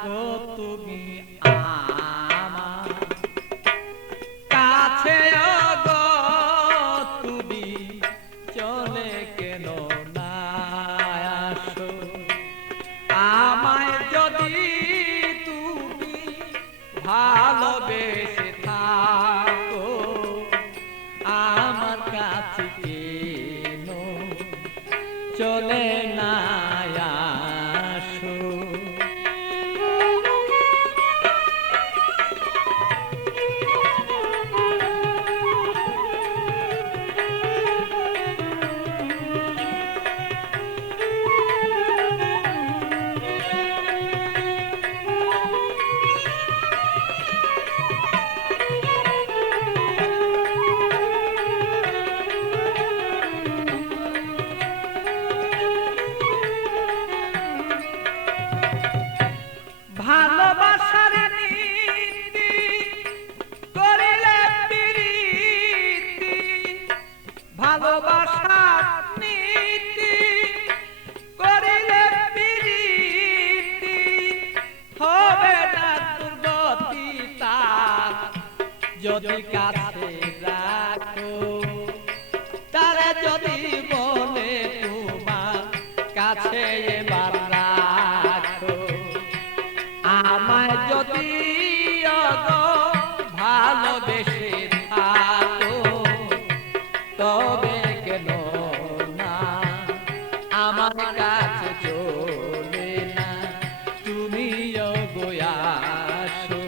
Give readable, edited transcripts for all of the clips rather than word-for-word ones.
থাকো তুমি আমার কাছে গো, তুমি চলে কেন না আসো? আমায় যদি তুমি ভালোবেসে থাকো, আমার কাছে কেন চলে না আসো? ভালোবাসার নীতি করিলে প্রীতি, ভালোবাসার নীতি করিলে প্রীতি, হবে না দুর্গতি তার যদি কাছে রাখো। তারে যদি বলে তোমার কাছে এবার রাখো, আমায় যদি ভালোবেসে থাকো, তবে কেন না আমার কাছে চলে না তুমি আসো?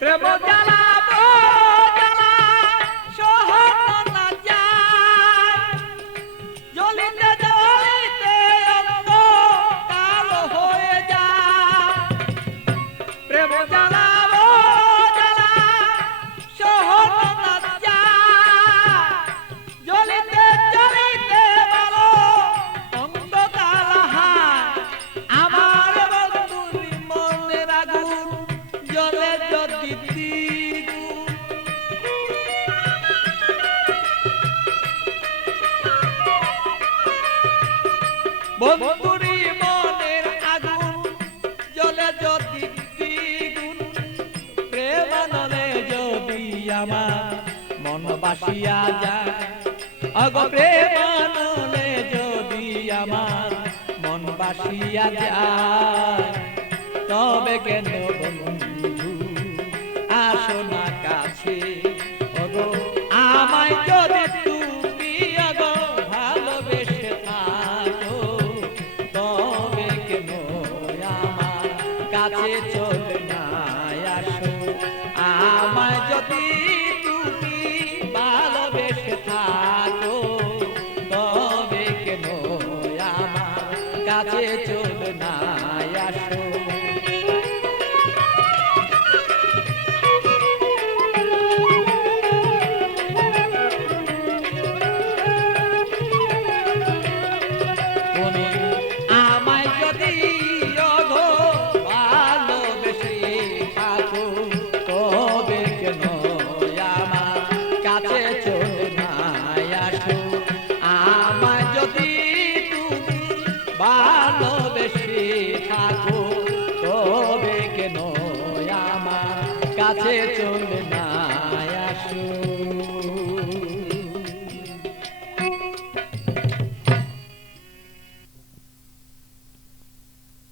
প্রেম জ্বালাবো জ্বালা সহন না যায়, জ্বলিতে জ্বলিতে অন্ধকার হয়ে যায়। প্রেম জ্বালাবো জ্বালা সহন না যায়, জ্বলিতে জ্বলিতে বলো অন্ধকার হয়। আমার বন্ধুর মনের আগুন জ্বলে যদি দ্বিগুণ, বন্ধুরি মনের আগুন জ্বলে যদি দ্বিগুণ, প্রেমানলে যদি আমার মন বাসিয়া যায়, অগ প্রেমানলে যদি আমার মন বাসিয়া যায়, তবে কেন বন্ধু আসো না কাছে? ওগো আমায় যদি তুমি ওগো ভালোবেসে থাকো, তবে কেন আমার কাছে চলে না আসো? আমায় যদি তুমি ভালোবেসে থাকো, তবে কেন আমার কাছে চলে না আসো? আমায় যদি ভালোবেসে থাকো, তবে কেন আমার কাছে চলে না আসো? আমায় যদি তুমি ভালোবেসে থাকো, তবে কেন আমার কাছে চলে না